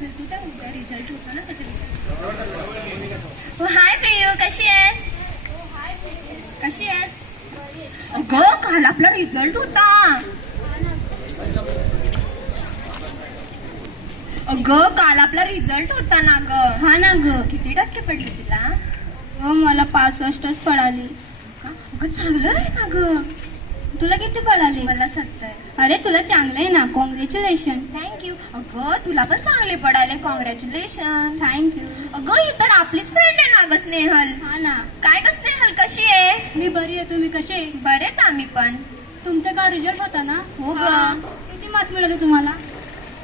भेटू त्या उद्या रिझल्ट होता ना त्याच्या विचार. हो हाय प्रियू, कशी आहेस? कशी आहेस? अगं काल आपला रिझल्ट होता. अगं काल आपला रिझल्ट होता ना ग. हा ना ग. किती टक्के पडले तुला? मला 65च पडाली. अगं चांगलं आहे ना ग. तुला किती पडाले? मला 70. अरे तुला चांगलं आहे ना, कॉंग्रॅच्युलेशन. थँक्यू. अगं तुला पण चांगले पडाले, कॉंग्रॅच्युलेशन. थँक्यू. अगं ही तर आपलीच फ्रेंड आहे ना ग स्नेहल. हा ना. काय ग स्नेहल, कशी आहे? मी बरी आहे, तुम्ही कसे? बरेत आम्ही पण. तुमचा का रिझल्ट होता ना? हो ग. किती मार्क्स मिळाले तुम्हाला?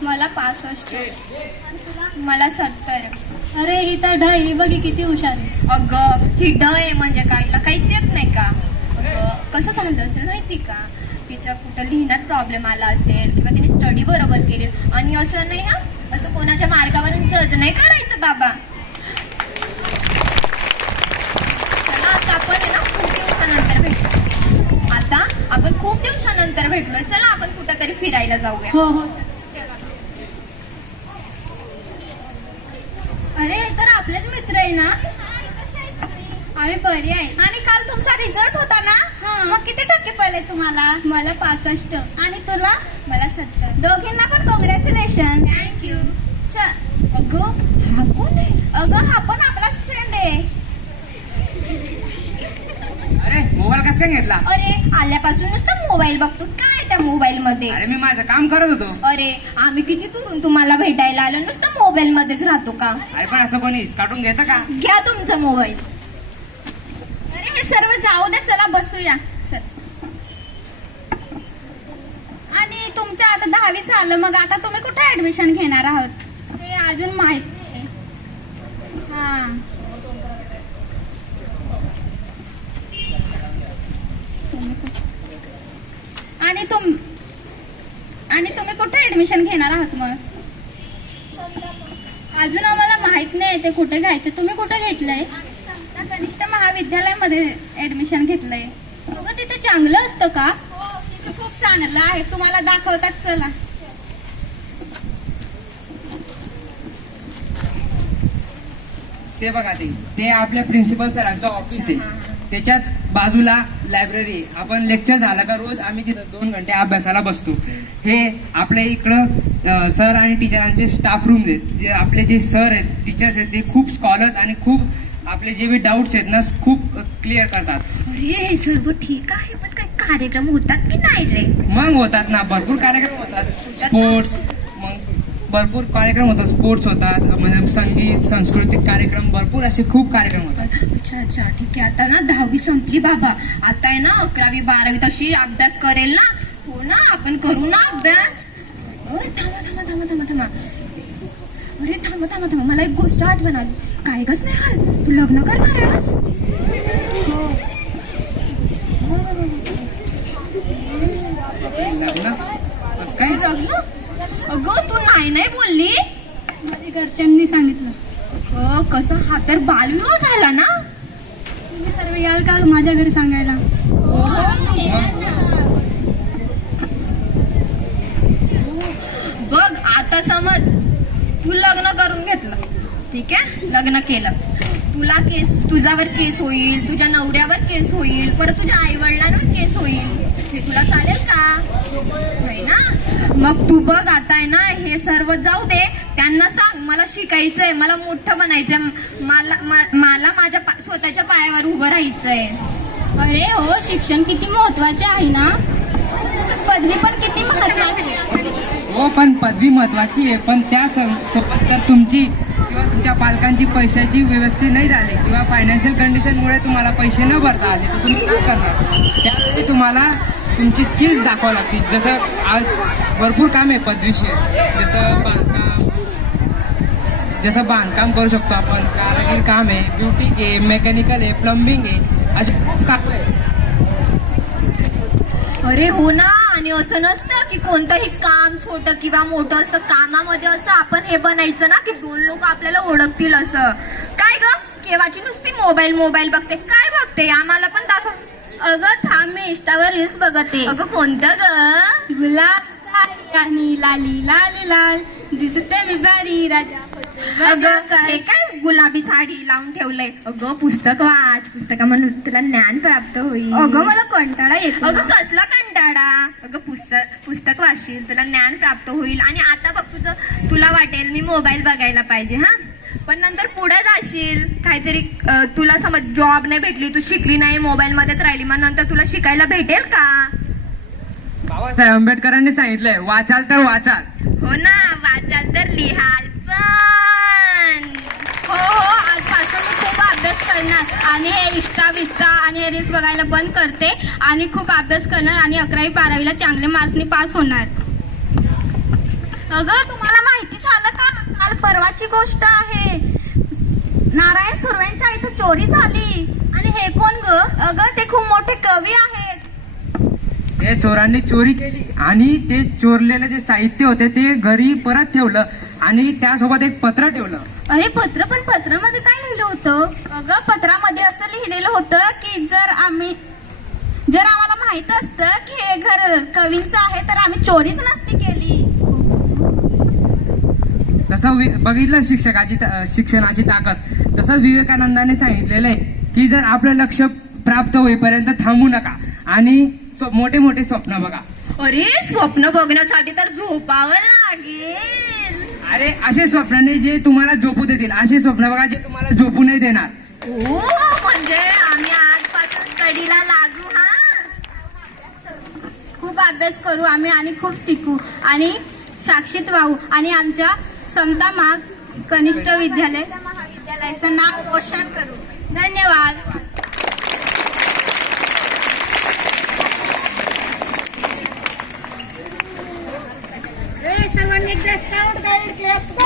मला 65. मला 70. अरे ही तर ढ ही बघी किती हुशार आहे. अगं ही ड आहे म्हणजे काहीला काहीच येत नाही का? अगं कसं झालं असेल माहिती का? तिच्या कुठं लिहिण्यात प्रॉब्लेम आला असेल किंवा तिने स्टडी बरोबर केली. आणि असं नाही हा, असं कोणाच्या मार्गावरून जज नाही करायचं बाबा. चला आता आपण आहे ना खूप दिवसानंतर भेटलो. आता आपण खूप दिवसानंतर भेटलोय. चला आपण कुठंतरी फिरायला जाऊया. हो हो. अरे तर आपलेच मित्र आहे ना. आम्ही बरी आहे. आणि काल तुमचा रिझल्ट होता ना? मग किती टक्के पडले तुम्हाला? मला 65. आणि तुला? मला 70. दोघींना पण कॉंग्रॅच्युलेशन. थँक्यू. अगं हा कोण आहे? अगं हा पण आपलाच फ्रेंड आहे. अरे मोबाईल कस काय घेतला? अरे आल्यापासून नुसतं मोबाईल बघतो. काय त्या मोबाईल मध्ये? अरे मी माझं काम करत होतो. अरे आम्ही किती दुरून तुम्हाला भेटायला आलो, नुसतं मोबाईल मध्येच राहतो का? अरे पण असं कोणी काढून घेतं का? घ्या तुमचा मोबाईल. अरे हे सर्व जाऊ दे, चला बसूया. चल. आणि तुमच्या आता 10वी झालं, मग आता तुम्ही कुठे ऍडमिशन घेणार आहात? हे अजून माहित नाही. हा. आणि तुम्ही कुठे ऍडमिशन घेणार आहात मग? अजून आम्हाला माहित नाही ते कुठे घ्यायचे. तुम्ही कुठे घेतलंय? समता कनिष्ठ महाविद्यालयामध्ये ऍडमिशन घेतलंय. अगं तिथे चांगलं असतं का? हो तिथे खूप चांगलं आहे, तुम्हाला दाखवतात, चला. ते बघा ते आपल्या प्रिन्सिपल सरांचं ऑफिस आहे. त्याच्याच बाजूला लायब्ररी आहे. आपण लेक्चर झाला का रोज आम्ही तिथं 2 घंटे अभ्यासाला बसतो. हे आपल्या इकडं सर आणि टीचरांचे स्टाफ रूम आहेत. जे आपले जे सर आहेत, टीचर्स आहेत, ते खूप स्कॉलर्स आणि खूप आपले जे बी डाऊट्स आहेत ना खूप क्लिअर करतात. अरे हे सर्व ठीक आहे, पण काही कार्यक्रम होतात की नाही रे? मग होतात ना, भरपूर कार्यक्रम होतात. स्पोर्ट्स, मग भरपूर कार्यक्रम होतात. स्पोर्ट्स होतात, म्हणजे संगीत, सांस्कृतिक कार्यक्रम, भरपूर असे खूप कार्यक्रम होतात. अच्छा अच्छा ठीक आहे. आता ना 10वी संपली बाबा. आता आहे ना 11वी 12वी तशी अभ्यास करेल ना. हो ना, आपण करू ना अभ्यास. अरे थांबा थांबा थांबा थांबा थांबा. अरे थांबा थांबा थांबा, मला एक गोष्ट आठवण आली. काय गं स्नेहल, तू लग्न करणार आहेस? लग्न कसं काय? लग्न? अगं तू नाही नाही बोलली. माझ्या घरच्यांनी सांगितलं. कसं, हा तर बालविवाह झाला ना? तुम्ही सर्व याल का माझ्या घरी सांगायला? बघ आता समज, तू लग्न करून घेतलं, ठीक आहे, लग्न केलं, तुला केस, तुझ्यावर केस होईल, तुझ्या नवऱ्यावर केस होईल, परत तुझ्या आई वडिलांवर केस होईल. हे तुला चालेल का? नाही ना. मग तू बघ आता आहे ना, हे सर्व जाऊ दे, त्यांना सांग मला शिकायचंय, मला मोठं बनायचंय, मला माझ्या स्वतःच्या पायावर उभं राहायचंय. अरे हो, शिक्षण किती महत्वाचे आहे ना, तसंच पदवी पण किती महत्वाची आहे. हो पण पदवी महत्वाची आहे, पण त्या सोबत तर तुमची किंवा तुमच्या पालकांची पैशाची व्यवस्था नाही झाली किंवा फायनान्शियल कंडिशनमुळे तुम्हाला पैसे न भरता आले, तर तुम्ही काय करणार? त्यावेळी तुम्हाला तुमची स्किल्स दाखवावं लागतील. जसं आज भरपूर काम आहे पदवीशीर, जसं बांधकाम करू शकतो आपण, कारागीर काम आहे, ब्युटी आहे, मेकॅनिकल आहे, प्लंबिंग आहे, असे खूप काम आहे. अरे हो ना. आणि असं नसतं की कोणतंही काम छोटं किंवा मोठं असतं. कामामध्ये असं आपण हे बनायचं ना की 2 लोक आपल्याला ओळखतील असं. काय ग, केव्हाची नुसती मोबाईल बघते? काय बघते, आम्हाला पण दाखव. अगं थांब, मी इंस्टावर रील्स बघते. अगं कोणतं ग? गुलाब गाणी लाली लाली लाल दिसते मी बारी राजा अगं हे काय गुलाबी साडी लावून ठेवलंय. अगं पुस्तक वाच, पुस्तकामधून तुला ज्ञान प्राप्त होईल. अगं मला कंटाळा येतो. अगं कसला कंटाळा. अगं पुस्तक वाचशील, तुला ज्ञान प्राप्त होईल. आणि आता बघ तुला वाटेल मी मोबाईल बघायला पाहिजे हा, पण नंतर पुढे जाशील काहीतरी तुला समज जॉब नाही भेटली, तू शिकली नाही, मोबाईल मध्येच राहिली, मग नंतर तुला शिकायला भेटेल का. बाबासाहेब आंबेडकरांनी सांगितलंय वाचाल तर वाचाल. हो ना, वाचाल तर लिहाल पण. हो आजपासून मी खूप अभ्यास करणार आणि हे विस्टा आणि हे रील्स बघायला बंद करते आणि खूप अभ्यास करणार आणि 11वी-12वीला चांगले मार्क्सनी पास होणार. अगं तुम्हाला माहिती झालं का, काल परवाची गोष्ट आहे. नारायण सुर्वेंच्या इथे चोरी झाली. आणि हे कोण ग. अगं ते खूप मोठे कवी आहेत. ते चोरांनी चोरी केली आणि ते चोरलेलं जे साहित्य होते ते घरी परत ठेवलं आणि त्यासोबत एक पत्र ठेवलं. अरे पण पत्रामध्ये काय लिहिलं होतं. अगं पत्रामध्ये असं लिहिलेलं होतं की जर आम्हाला माहित असतं की हे घर कवींचं आहे तर आम्ही चोरीच नसती केली. तसं बघितलं शिक्षणाची ताकद. तसंच विवेकानंदाने सांगितलेलं आहे की जर आपलं लक्ष प्राप्त होईपर्यंत थांबू नका आणि मोठे मोठे स्वप्न बघा. अरे स्वप्न बघण्यासाठी तर झोपावं लागेल. अरे असे स्वप्नाने जे तुम्हाला झोपू देतील असे स्वप्न बघा जे तुम्हाला झोपू नाही देणार. हो म्हणजे आम्ही आजपासून स्टडीला लागू हा. खूप अभ्यास करू आम्ही आणि खूप शिकू आणि साक्षीत वाहू आणि आमच्या समता माग कनिष्ठ विद्यालय महाविद्यालयाचं नाव रोशन करू. धन्यवाद. सर्वांनी ड्रेस कोड